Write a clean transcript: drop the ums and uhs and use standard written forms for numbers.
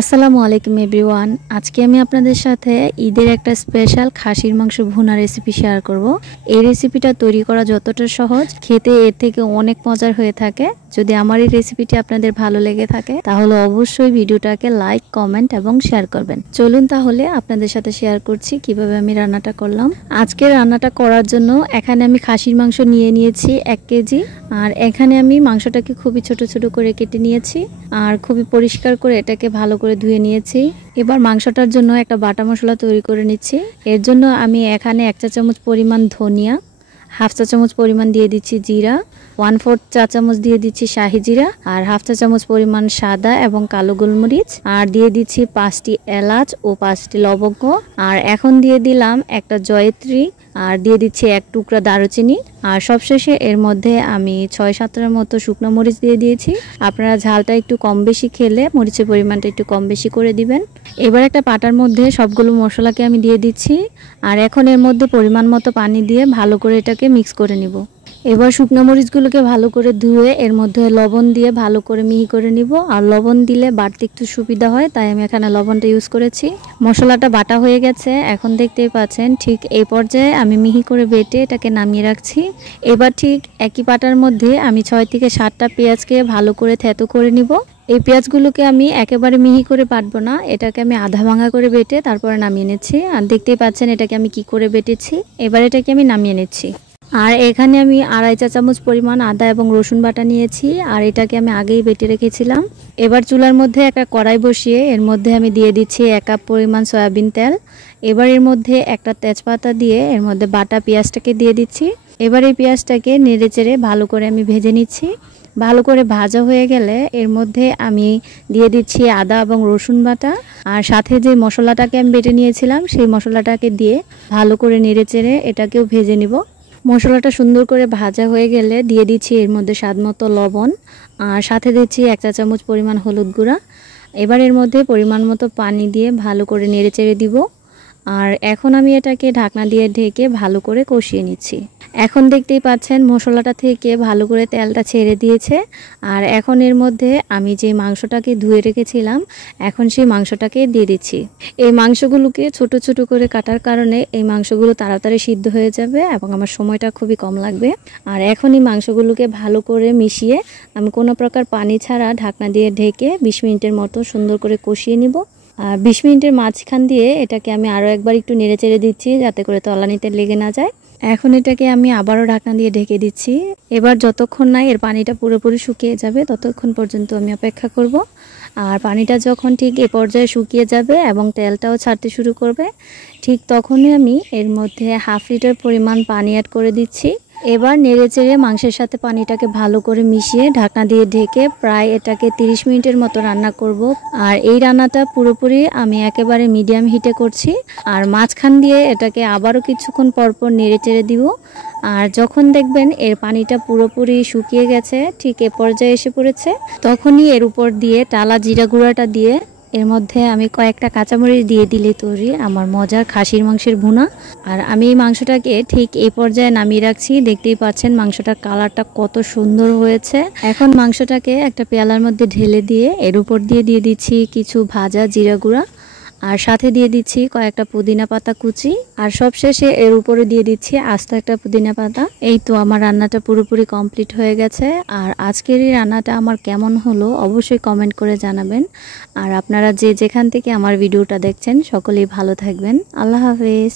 আসসালামু আলাইকুম এভরিওয়ান। আজকে আমি আপনাদের সাথে ঈদের একটা স্পেশাল খাসির মাংস ভুনা রেসিপি শেয়ার করব। এই রেসিপিটা তৈরি করা যতটা সহজ, খেতে এর থেকে অনেক মজার হয়ে থাকে। যদি আমার এই রেসিপিটি আপনাদের ভালো লেগে থাকে তাহলে অবশ্যই ভিডিওটাকে লাইক, কমেন্ট এবং শেয়ার করবেন। চলুন তাহলে আপনাদের সাথে শেয়ার করছি কিভাবে আমি রান্নাটা করলাম। আজকে রান্নাটা করার জন্য এখানে আমি খাসির মাংস নিয়ে নিয়েছি 1 কেজি। আর এখানে আমি মাংসটাকে খুবই ছোট ছোট করে কেটে নিয়েছি আর খুবই পরিষ্কার করে এটাকে ভালো করে ধুয়ে নিয়েছি। এবার মাংসটার জন্য একটা বাটা মশলা তৈরি করে নিচ্ছি। এর জন্য আমি এখানে 1 চা চামচ পরিমাণ ধনিয়া, 1/2 চা চামচ পরিমাণ দিয়ে দিচ্ছি জিরা, 1/4 চা চামচ দিয়ে দিচ্ছি শাহি জিরা, আর 1/2 চা চামচ পরিমাণ সাদা এবং কালো গোলমরিচ, আর দিয়ে দিচ্ছি 5টি এলাচ ও 5টি লবঙ্গ। আর এখন দিয়ে দিলাম একটা জয়িত্রী, আর দিয়ে দিচ্ছি 1 টুকরা দারুচিনি। আর সবশেষে এর মধ্যে আমি 6-7টার মতো শুকনো মরিচ দিয়ে দিয়েছি। আপনারা ঝালটা একটু কম বেশি খেলে মরিচের পরিমাণটা একটু কম বেশি করে দিবেন। এবার একটা পাটার মধ্যে সবগুলো মশলাকে আমি দিয়ে দিচ্ছি। আর এখন এর মধ্যে পরিমাণ মতো পানি দিয়ে ভালো করে এটাকে মিক্স করে নিব। এবার শুকনো মরিচগুলোকে ভালো করে ধুয়ে এর মধ্যে লবণ দিয়ে ভালো করে মিহি করে নিব। আর লবণ দিলে বাড়তে একটু সুবিধা হয়, তাই আমি এখানে লবণটা ইউজ করেছি। মশলাটা বাটা হয়ে গেছে, এখন দেখতেই পাচ্ছেন। ঠিক এই পর্যায়ে আমি মিহি করে বেটে এটাকে নামিয়ে রাখছি। এবার ঠিক একই পাটার মধ্যে আমি 6 থেকে 7টা পেঁয়াজকে ভালো করে থেতো করে নিব। এই পেঁয়াজগুলোকে আমি একেবারে মিহি করে বাটবো না, এটাকে আমি আধা ভাঙা করে বেটে তারপরে নামিয়ে নিচ্ছি। আর দেখতেই পাচ্ছেন এটাকে আমি কি করে বেটেছি। এবার এটাকে আমি নামিয়ে নিচ্ছি। আর এখানে আমি 2.5 চা চামচ পরিমাণ আদা এবং রসুন বাটা নিয়েছি, আর এটাকে আমি আগেই বেটে রেখেছিলাম। এবার চুলার মধ্যে একটা কড়াই বসিয়ে এর মধ্যে আমি দিয়ে দিচ্ছি 1 কাপ পরিমাণ সয়াবিন তেল। এবার এর মধ্যে একটা তেজপাতা দিয়ে এর মধ্যে বাটা পেঁয়াজটাকে দিয়ে দিচ্ছি। এবার এই পেঁয়াজটাকে নেড়েচেড়ে ভালো করে আমি ভেজে নিচ্ছি। ভালো করে ভাজা হয়ে গেলে এর মধ্যে আমি দিয়ে দিচ্ছি আদা এবং রসুন বাটা, আর সাথে যে মশলাটাকে আমি বেটে নিয়েছিলাম সেই মশলাটাকে দিয়ে ভালো করে নেড়েচেড়ে এটাকেও ভেজে নিব। মশলাটা সুন্দর করে ভাজা হয়ে গেলে দিয়ে দিচ্ছি এর মধ্যে স্বাদমতো লবণ, আর সাথে দিচ্ছি 1 চা চামচ পরিমাণ হলুদ গুঁড়া। এবার এর মধ্যে পরিমাণ মতো পানি দিয়ে ভালো করে নেড়েচেড়ে দিব। আর এখন আমি এটাকে ঢাকনা দিয়ে ঢেকে ভালো করে কষিয়ে নিচ্ছি। এখন দেখতেই পাচ্ছেন মশলাটা থেকে ভালো করে তেলটা ছেড়ে দিয়েছে। আর এখন এর মধ্যে আমি যে মাংসটাকে ধুয়ে রেখেছিলাম এখন সেই মাংসটাকে দিয়ে দিচ্ছি। এই মাংসগুলোকে ছোট ছোট করে কাটার কারণে এই মাংসগুলো তাড়াতাড়ি সিদ্ধ হয়ে যাবে এবং আমার সময়টা খুবই কম লাগবে। আর এখন এই মাংসগুলোকে ভালো করে মিশিয়ে আমি কোনো প্রকার পানি ছাড়া ঢাকনা দিয়ে ঢেকে 20 মিনিটের মতো সুন্দর করে কষিয়ে নিব। আর 20 মিনিটের মাঝখান দিয়ে এটাকে আমি আরও একবার একটু নেড়েচেড়ে দিচ্ছি যাতে করে তলানিতে লেগে না যায়। এখন এটাকে আমি আবারও ঢাকনা দিয়ে ঢেকে দিচ্ছি। এবার যতক্ষণ না এর পানিটা পুরোপুরি শুকিয়ে যাবে ততক্ষণ পর্যন্ত আমি অপেক্ষা করব। আর পানিটা যখন ঠিক এ পর্যায়ে শুকিয়ে যাবে এবং তেলটাও ছাড়তে শুরু করবে, ঠিক তখনই আমি এর মধ্যে 1/2 লিটার পরিমাণ পানি অ্যাড করে দিচ্ছি। এবার নেড়েচেড়ে মাংসের সাথে পানিটাকে ভালো করে মিশিয়ে ঢাকনা দিয়ে ঢেকে প্রায় এটাকে 30 মিনিটের মতো রান্না করব। আর এই রান্নাটা পুরোপুরি আমি একেবারে মিডিয়াম হিটে করছি। আর মাঝখান দিয়ে এটাকে আবারও কিছুক্ষণ পরপর নেড়েচেড়ে দিব। আর যখন দেখবেন এর পানিটা পুরোপুরি শুকিয়ে গেছে, ঠিক এ পর্যায়ে এসে পড়েছে, তখনই এর উপর দিয়ে টালা জিরা গুঁড়াটা দিয়ে এর মধ্যে আমি কয়েকটা কাঁচামরিচ দিয়ে দিলে তৈরি আমার মজার খাসির মাংসের ভুনা। আর আমি এই মাংসটাকে ঠিক এই পর্যায়ে নামিয়ে রাখছি। দেখতেই পাচ্ছেন মাংসটার কালারটা কত সুন্দর হয়েছে। এখন মাংসটাকে একটা পেয়ালার মধ্যে ঢেলে দিয়ে এর উপর দিয়ে দিচ্ছি কিছু ভাজা জিরা গুঁড়া, আর সাথে দিয়ে দিচ্ছি কয়েকটা পুদিনা পাতা কুচি, আর সবশেষে এর উপরে দিয়ে দিচ্ছি আস্ত একটা পুদিনা পাতা। এই তো আমার রান্নাটা পুরোপুরি কমপ্লিট হয়ে গেছে। আর আজকের এই রান্নাটা আমার কেমন হলো অবশ্যই কমেন্ট করে জানাবেন। আর আপনারা যে যেখান থেকে আমার ভিডিওটা দেখছেন সকলেই ভালো থাকবেন। আল্লাহ হাফেজ।